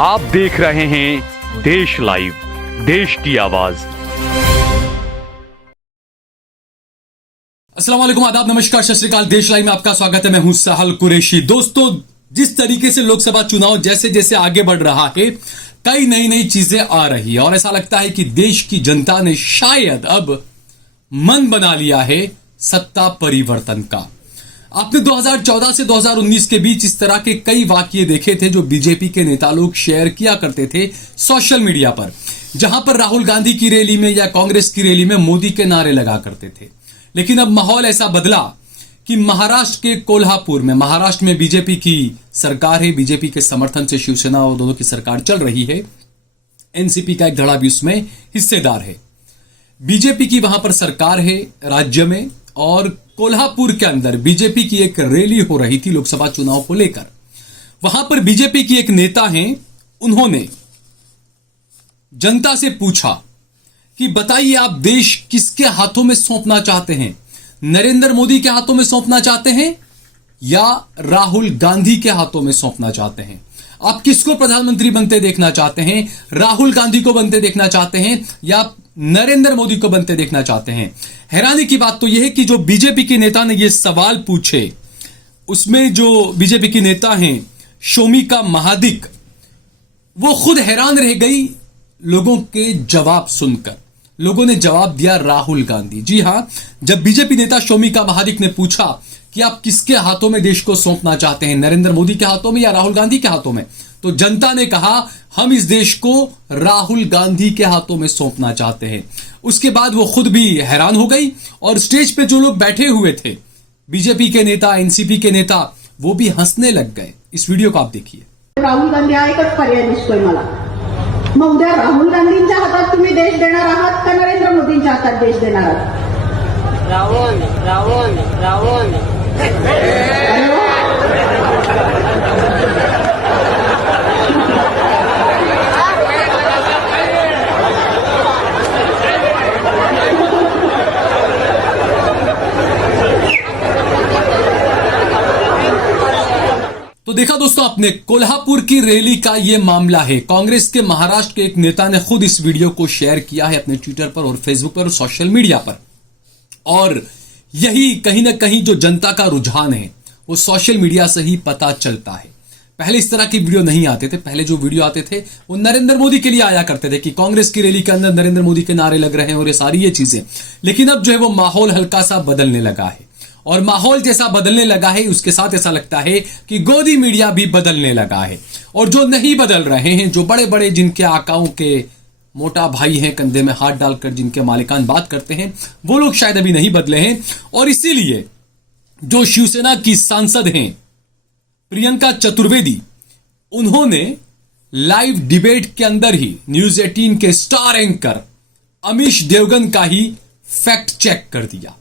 आप देख रहे हैं देश लाइव, देश की आवाज। अस्सलाम वालेकुम, आदाब, नमस्कार, सत श्री अकाल। देश लाइव में आपका स्वागत है। मैं हूं साहल कुरैशी। दोस्तों, जिस तरीके से लोकसभा चुनाव जैसे जैसे आगे बढ़ रहा है, कई नई नई चीजें आ रही है और ऐसा लगता है कि देश की जनता ने शायद अब मन बना लिया है सत्ता परिवर्तन का। आपने 2014 से 2019 के बीच इस तरह के कई वाकये देखे थे जो बीजेपी के नेता लोग शेयर किया करते थे सोशल मीडिया पर, जहां पर राहुल गांधी की रैली में या कांग्रेस की रैली में मोदी के नारे लगा करते थे। लेकिन अब माहौल ऐसा बदला कि महाराष्ट्र के कोल्हापुर में, महाराष्ट्र में बीजेपी की सरकार है, बीजेपी के समर्थन से शिवसेना और दोनों की सरकार चल रही है। एनसीपी का एक धड़ा भी उसमें हिस्सेदार है। बीजेपी की वहां पर सरकार है राज्य में, और कोल्हापुर के अंदर बीजेपी की एक रैली हो रही थी लोकसभा चुनाव को लेकर। वहां पर बीजेपी की एक नेता हैं, उन्होंने जनता से पूछा कि बताइए आप देश किसके हाथों में सौंपना चाहते हैं? नरेंद्र मोदी के हाथों में सौंपना चाहते हैं या राहुल गांधी के हाथों में सौंपना चाहते हैं? आप किसको प्रधानमंत्री बनते देखना चाहते हैं? राहुल गांधी को बनते देखना चाहते हैं या नरेंद्र मोदी को बनते देखना चाहते हैं? हैरानी की बात तो यह है कि जो बीजेपी के नेता ने यह सवाल पूछे, उसमें जो बीजेपी की नेता हैं शोमिका महादिक, वो खुद हैरान रह गई लोगों के जवाब सुनकर। लोगों ने जवाब दिया राहुल गांधी। जी हां, जब बीजेपी नेता शोमिका महादिक ने पूछा कि आप किसके हाथों में देश को सौंपना चाहते हैं, नरेंद्र मोदी के हाथों में या राहुल गांधी के हाथों में, तो जनता ने कहा हम इस देश को राहुल गांधी के हाथों में सौंपना चाहते हैं। उसके बाद वो खुद भी हैरान हो गई और स्टेज पे जो लोग बैठे हुए थे, बीजेपी के नेता, एनसीपी के नेता, वो भी हंसने लग गए। इस वीडियो को आप देखिए। राहुल गांधी हा एकच पर्याय दिसतोय मला। मग उद्या राहुल गांधींच्या हातात तुम्ही देश देणार आहात का नरेंद्र मोदींच्या हातात देश देणार आहात? राहुल राहुल राहुल तो देखा दोस्तों आपने, कोल्हापुर की रैली का यह मामला है। कांग्रेस के महाराष्ट्र के एक नेता ने खुद इस वीडियो को शेयर किया है अपने ट्विटर पर और फेसबुक पर और सोशल मीडिया पर। और यही कहीं ना कहीं जो जनता का रुझान है वो सोशल मीडिया से ही पता चलता है। पहले इस तरह की वीडियो नहीं आते थे। पहले जो वीडियो आते थे वो नरेंद्र मोदी के लिए आया करते थे कि कांग्रेस की रैली के अंदर नरेंद्र मोदी के नारे लग रहे हैं और ये सारी ये चीजें। लेकिन अब जो है वो माहौल हल्का सा बदलने लगा है, और माहौल जैसा बदलने लगा है उसके साथ ऐसा लगता है कि गोदी मीडिया भी बदलने लगा है। और जो नहीं बदल रहे हैं, जो बड़े बड़े जिनके आकाओं के मोटा भाई हैं, कंधे में हाथ डालकर जिनके मालिकान बात करते हैं, वो लोग शायद अभी नहीं बदले हैं। और इसीलिए जो शिवसेना की सांसद हैं प्रियंका चतुर्वेदी, उन्होंने लाइव डिबेट के अंदर ही न्यूज 18 के स्टार एंकर अमीश देवगन का ही फैक्ट चेक कर दिया।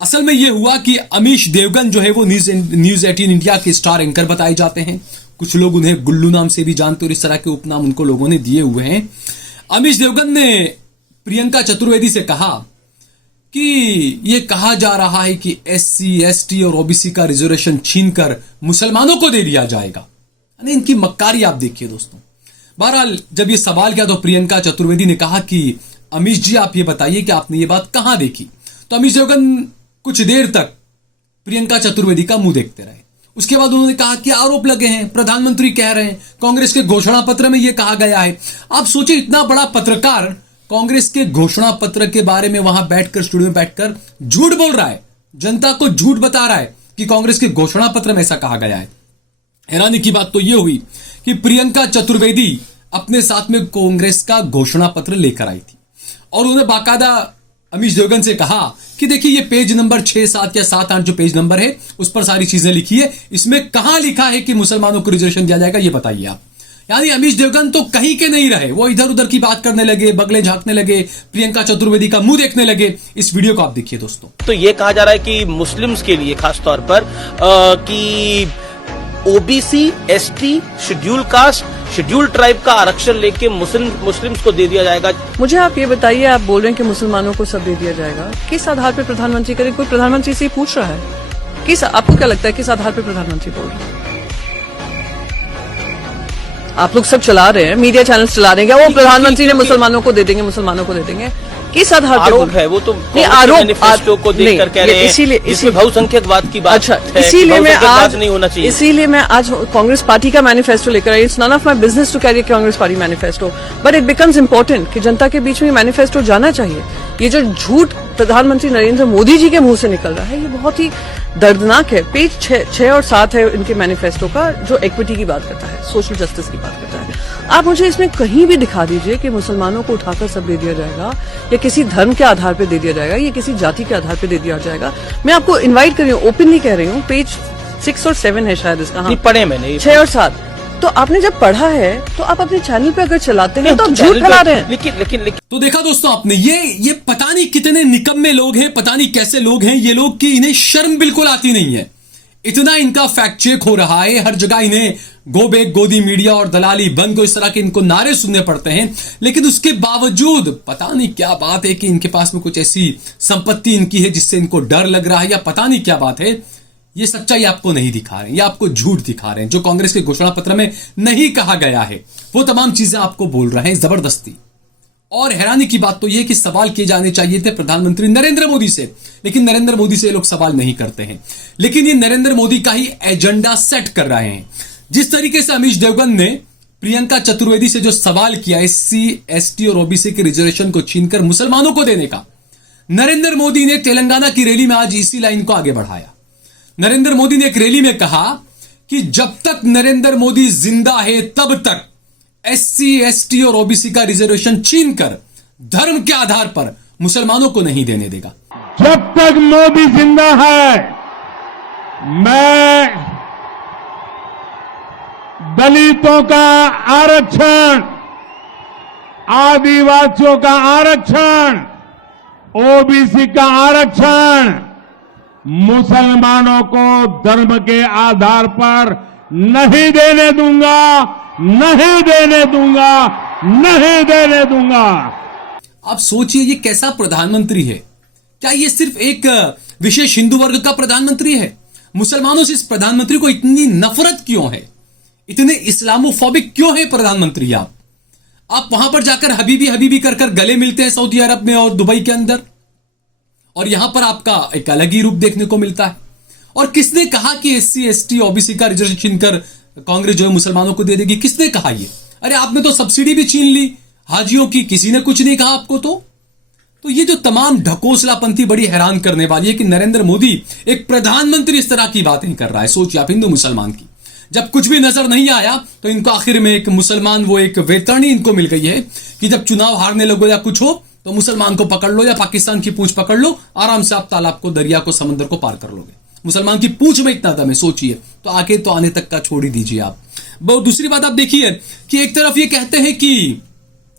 असल में यह हुआ कि अमीश देवगन जो है वो न्यूज 18 इंडिया के स्टार एंकर बताए जाते हैं। कुछ लोग उन्हें गुल्लू नाम से भी जानते और इस तरह के उपनाम उनको लोगों ने दिए हुए हैं। अमीश देवगन ने प्रियंका चतुर्वेदी से कहा कि यह कहा जा रहा है कि SC, ST और OBC का रिजर्वेशन छीनकर मुसलमानों को दे दिया जाएगा। इनकी मक्कारी आप देखिए दोस्तों। बहरहाल जब यह सवाल किया तो प्रियंका चतुर्वेदी ने कहा कि अमीश जी आप ये बताइए कि आपने ये बात कहां देखी। तो अमीश देवगन कुछ देर तक प्रियंका चतुर्वेदी का मुंह देखते रहे। उसके बाद उन्होंने कहा कि आरोप लगे हैं, प्रधानमंत्री कह रहे हैं, कांग्रेस के घोषणा पत्र में यह कहा गया है। आप सोचिए, इतना बड़ा पत्रकार कांग्रेस के घोषणा पत्र के बारे में वहां बैठकर, स्टूडियो में बैठकर झूठ बोल रहा है, जनता को झूठ बता रहा है कि कांग्रेस के घोषणा पत्र में ऐसा कहा गया है। हैरानी की बात तो यह हुई कि प्रियंका चतुर्वेदी अपने साथ में कांग्रेस का घोषणा पत्र लेकर आई थी और उन्हें बाकायदा अमीश देवगन से कहा कि देखिए ये पेज नंबर 6, 7 या 7, 8 जो पेज नंबर है उस पर सारी चीजें लिखी है, इसमें कहां लिखा है कि मुसलमानों को रिजर्वेशन दिया जाएगा, ये बताइए आप। यानी अमीश देवगन तो कहीं के नहीं रहे, वो इधर उधर की बात करने लगे, बगले झांकने लगे, प्रियंका चतुर्वेदी का मुंह देखने लगे। इस वीडियो को आप देखिए दोस्तों। तो ये कहा जा रहा है कि मुस्लिम्स के लिए खासतौर पर कि OBC, ST, schedule caste, schedule tribe का आरक्षण लेके मुस्लिम्स को दे दिया जाएगा। मुझे आप ये बताइए, आप बोल रहे हैं कि मुसलमानों को सब दे दिया जाएगा, किस आधार पर प्रधानमंत्री करे? कोई प्रधानमंत्री से पूछ रहा है? किस, आपको क्या लगता है किस आधार पर प्रधानमंत्री बोल रहे हैं? आप लोग सब चला रहे हैं, मीडिया चैनल चला रहे हैं, क्या वो प्रधानमंत्री ने मुसलमानों को दे देंगे, मुसलमानों को दे देंगे, किस आधार पर? आरोप है वो तो नहीं, आरोप मैनिफेस्टो को देखकर कह रहे हैं, इसीलिए जिसमें बहुसंख्यकवाद की बात अच्छा, है, इसीलिए मैं आज नहीं होना चाहिए। इसीलिए मैं आज कांग्रेस पार्टी का मैनिफेस्टो लेकर आई। It's none of my business to carry Congress party manifesto, but it becomes important कि जनता के बीच में मैनिफेस्टो जाना चाहिए। ये जो झूठ प्रधानमंत्री नरेंद्र मोदी जी के मुंह से निकल रहा है, ये बहुत ही दर्दनाक है। पेज 6 और 7 है इनके मैनिफेस्टो का, जो इक्विटी की बात करता है, सोशल जस्टिस की बात करता है। आप मुझे इसमें कहीं भी दिखा दीजिए कि मुसलमानों को उठाकर सब दे दिया जाएगा, या किसी धर्म के आधार पर दे दिया जाएगा, या किसी जाति के आधार पर दे दिया जाएगा। मैं आपको इन्वाइट कर रही हूँ, ओपनली कह रही हूँ, पेज 6 और 7 है शायद इसका। हाँ, पढ़े मैंने 6 और 7। तो आपने जब पढ़ा है तो आप अपने चैनल पे अगर चलाते हैं तो आप झूठ फैला रहे हैं। लेकिन तो देखा दोस्तों आपने, ये पता नहीं कितने निकम्मे लोग हैं, पता नहीं कैसे लोग हैं ये लोग, कि इन्हें शर्म बिल्कुल आती नहीं है। इतना इनका फैक्ट चेक हो रहा है, हर जगह इन्हें गो बैक गोदी मीडिया और दलाली बंद को इस तरह के इनको नारे सुनने पड़ते हैं, लेकिन उसके बावजूद पता नहीं क्या बात है कि इनके पास में कुछ ऐसी संपत्ति इनकी है जिससे इनको डर लग रहा है, या पता नहीं क्या बात है। ये सच्चाई आपको नहीं दिखा रहे हैं, या आपको झूठ दिखा रहे हैं। जो कांग्रेस के घोषणा पत्र में नहीं कहा गया है वो तमाम चीजें आपको बोल रहे हैं जबरदस्ती। और हैरानी की बात तो यह कि सवाल किए जाने चाहिए थे प्रधानमंत्री नरेंद्र मोदी से, लेकिन नरेंद्र मोदी से ये लोग सवाल नहीं करते हैं। लेकिन ये नरेंद्र मोदी का ही एजेंडा सेट कर रहे हैं। जिस तरीके से अमीश देवगन ने प्रियंका चतुर्वेदी से जो सवाल किया SC ST और OBC के रिजर्वेशन को छीनकर मुसलमानों को देने का, नरेंद्र मोदी ने तेलंगाना की रैली में आज इसी लाइन को आगे बढ़ाया। नरेंद्र मोदी ने एक रैली में कहा कि जब तक नरेंद्र मोदी जिंदा है तब तक SC ST और OBC का रिजर्वेशन छीनकर धर्म के आधार पर मुसलमानों को नहीं देने देगा। जब तक मोदी जिंदा है मैं दलितों का आरक्षण, आदिवासियों का आरक्षण, OBC का आरक्षण मुसलमानों को धर्म के आधार पर नहीं देने दूंगा, नहीं देने दूंगा, नहीं देने दूंगा। आप सोचिए ये कैसा प्रधानमंत्री है? क्या ये सिर्फ एक विशेष हिंदू वर्ग का प्रधानमंत्री है? मुसलमानों से इस प्रधानमंत्री को इतनी नफरत क्यों है? इतने इस्लामोफोबिक क्यों है प्रधानमंत्री? आप वहां पर जाकर हबीबी हबीबी कर कर गले मिलते हैं सऊदी अरब में और दुबई के अंदर, और यहां पर आपका एक अलग ही रूप देखने को मिलता है। और किसने कहा कि SC ST OBC का रिजर्वेशन छीनकर कांग्रेस जो है मुसलमानों को दे देगी? किसने कहा ये? अरे आपने तो सब्सिडी भी छीन ली हाजियों की, किसी ने कुछ नहीं कहा आपको। तो ये जो तमाम ढकोसलापंथी बड़ी हैरान करने वाली है कि नरेंद्र मोदी एक प्रधानमंत्री इस तरह की बातें कर रहा है। सोचिए आप, हिंदू मुसलमान की जब कुछ भी नजर नहीं आया तो इनको आखिर में एक मुसलमान, वो एक वेतरणी इनको मिल गई है कि जब चुनाव हारने लगो या कुछ हो तो मुसलमान को पकड़ लो या पाकिस्तान की पूंछ पकड़ लो, आराम से आप तालाब को, दरिया को, समंदर को पार कर लोगे। मुसलमान की पूंछ में इतना दम है, सोचिए। तो आगे तो आने तक का छोड़ ही दीजिए आप। दूसरी बात आप देखिए कि एक तरफ ये कहते हैं कि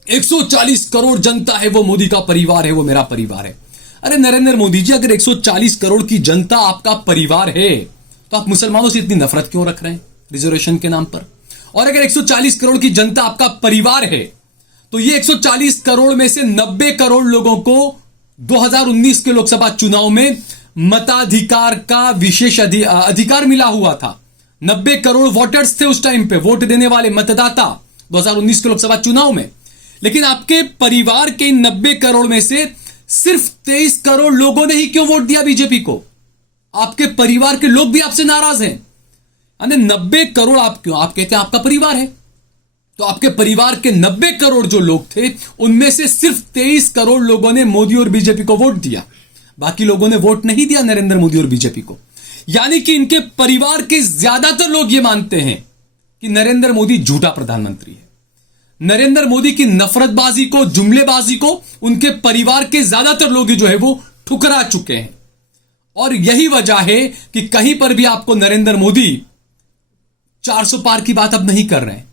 140 करोड़ जनता है वो मोदी का परिवार है, वो मेरा परिवार है। अरे नरेंद्र मोदी जी, अगर 140 करोड़ की जनता आपका परिवार है तो आप मुसलमानों से इतनी नफरत क्यों रख रहे हैं रिजर्वेशन के नाम पर? और अगर 140 करोड़ की जनता आपका परिवार है तो ये 140 करोड़ में से 90 करोड़ लोगों को 2019 के लोकसभा चुनाव में मताधिकार का विशेष अधिकार मिला हुआ था। 90 करोड़ वोटर्स थे उस टाइम पे, वोट देने वाले मतदाता 2019 के लोकसभा चुनाव में। लेकिन आपके परिवार के 90 करोड़ में से सिर्फ 23 करोड़ लोगों ने ही क्यों वोट दिया बीजेपी को? आपके परिवार के लोग भी आपसे नाराज हैं। यानी 90 करोड़ आप क्यों? आप कहते हैं आपका परिवार है, तो आपके परिवार के 90 करोड़ जो लोग थे उनमें से सिर्फ 23 करोड़ लोगों ने मोदी और बीजेपी को वोट दिया, बाकी लोगों ने वोट नहीं दिया नरेंद्र मोदी और बीजेपी को। यानी कि इनके परिवार के ज्यादातर लोग यह मानते हैं कि नरेंद्र मोदी झूठा प्रधानमंत्री है। नरेंद्र मोदी की नफरतबाजी को, जुमलेबाजी को उनके परिवार के ज्यादातर लोग जो है वो ठुकरा चुके हैं। और यही वजह है कि कहीं पर भी आपको नरेंद्र मोदी 400 पार की बात अब नहीं कर रहे हैं,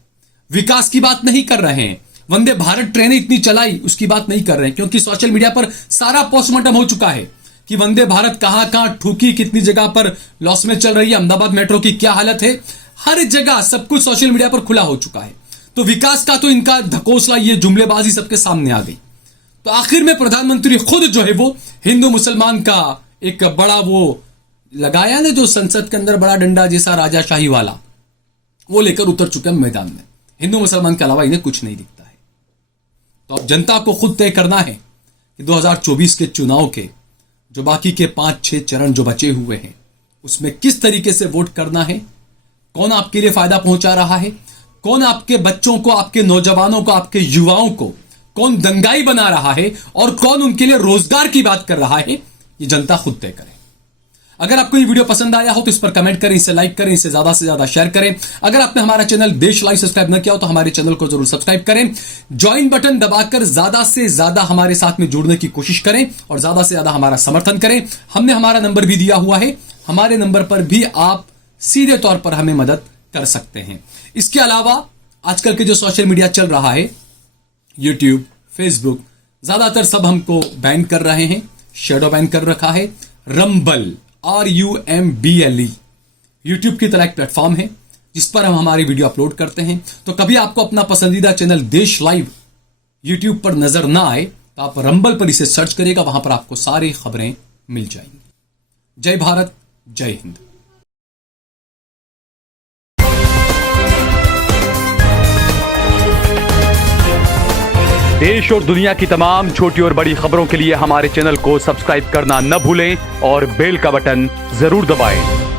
विकास की बात नहीं कर रहे हैं, वंदे भारत ट्रेनें इतनी चलाई उसकी बात नहीं कर रहे हैं, क्योंकि सोशल मीडिया पर सारा पोस्टमार्टम हो चुका है कि वंदे भारत कहां कहां ठुकी, कितनी जगह पर लॉस में चल रही है, अहमदाबाद मेट्रो की क्या हालत है, हर जगह सब कुछ सोशल मीडिया पर खुला हो चुका है। तो विकास का तो इनका धकोसला, ये जुमलेबाजी सबके सामने आ गई। तो आखिर में प्रधानमंत्री खुद जो है वो हिंदू मुसलमान का एक बड़ा वो लगाया ना, जो संसद के अंदर बड़ा डंडा जैसा राजाशाही वाला, वो लेकर उतर चुके हैं मैदान में। हिंदू मुसलमान के अलावा इन्हें कुछ नहीं दिखता है। तो अब जनता को खुद तय करना है कि 2024 के चुनाव के जो बाकी के 5-6 चरण जो बचे हुए हैं उसमें किस तरीके से वोट करना है, कौन आपके लिए फायदा पहुंचा रहा है, कौन आपके बच्चों को, आपके नौजवानों को, आपके युवाओं को कौन दंगाई बना रहा है और कौन उनके लिए रोजगार की बात कर रहा है, ये जनता खुद तय करे। अगर आपको ये वीडियो पसंद आया हो तो इस पर कमेंट करें, इसे लाइक करें, इसे ज्यादा से ज्यादा शेयर करें। अगर आपने हमारा चैनल देश लाइव सब्सक्राइब न किया हो तो हमारे चैनल को जरूर सब्सक्राइब करें। ज्वाइन बटन दबाकर ज्यादा से ज्यादा हमारे साथ में जुड़ने की कोशिश करें और ज्यादा से ज्यादा हमारा समर्थन करें। हमने हमारा नंबर भी दिया हुआ है, हमारे नंबर पर भी आप सीधे तौर पर हमें मदद कर सकते हैं। इसके अलावा आजकल के जो सोशल मीडिया चल रहा है, यूट्यूब, फेसबुक, ज्यादातर सब हमको बैन कर रहे हैं, शेडो बैन कर रखा है। रंबल RUMBLE यूट्यूब की तरह एक प्लेटफॉर्म है जिस पर हम हमारी वीडियो अपलोड करते हैं। तो कभी आपको अपना पसंदीदा चैनल देश लाइव यूट्यूब पर नजर ना आए तो आप रंबल पर इसे सर्च करिएगा, वहां पर आपको सारी खबरें मिल जाएंगी। जय भारत, जय हिंद। देश और दुनिया की तमाम छोटी और बड़ी खबरों के लिए हमारे चैनल को सब्सक्राइब करना न भूलें और बेल का बटन जरूर दबाएं।